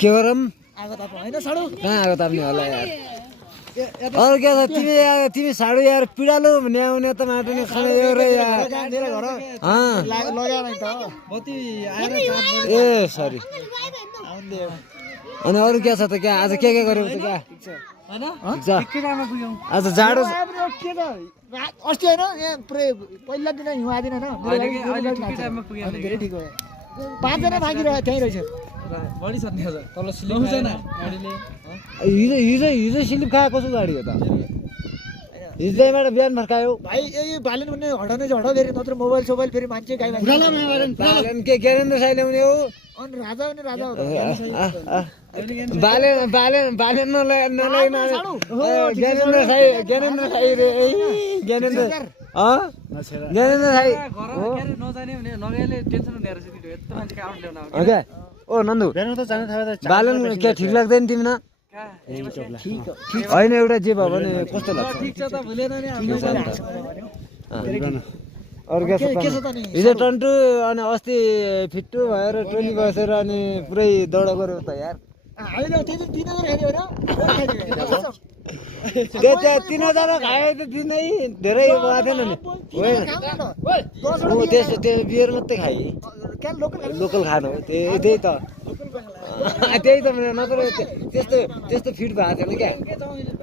के गरौँ आगो ताप होइन साडो कहाँ आगो ताप्ने होला यार अरू के छ तिमी साडो यार पिडालु भन्ने आउने त माटो नि खाने एउटा यार मेरो घर लगाएन नि त बत्ती आएर ए सरी अनि अरू के छ त क्या आज के गऱ्यौ त क्या आज जाडो के त अस्ति होइन यहाँ पुरै पहिला दिन हिउँ आदिन होइन धेरै ठिक भयो 5 जना बाँकी रह्यो त्यहीँ रहेछ बढी छ नि हजुर तल स्लिप छैन गाडीले हिजो स्लिप खाएको कसो गाडी हो त हिजोबाट बिहान फर्कायो भाइ यही बालेन भने हटाउने चाहिँ हटाउ फेरि नत्र मोबाइल सोबाइल फेरि मान्छे गाई बालेन के ज्ञानेन्द्र साई ल्याउने हो अनि राजा भने राजा हो बालेन ज्ञानेन्द्र साई रे ज्ञानेन्द्र ज्ञानेन्द्र साई नजाने भने नगएले टेन्सन हुने रहेछ त्यो यत्रो मान्छे काउन्ट ल्याउन हो क्या ओ नन्दु बालेन के ठिक लाग्दैन तिमीलाई होइन एउटा जे भयो भने कस्तो लाग्छ ठिक छ त भुलेन नि अरू के छ हिजो टन्टु अनि अस्ति फिट्टु भएर टोली बसेर अनि पुरै दौड गऱ्यो त यार होइन त्यो चाहिँ 3000 हेऱ्यो त्यो 3000 खायो त दिनै धेरै भएको थिएन नि त्यो बियर मात्रै खाएँ लोकल खानु हो त्यही त त्यही त नत्र त्यस्तो फिट भएको थिएन क्या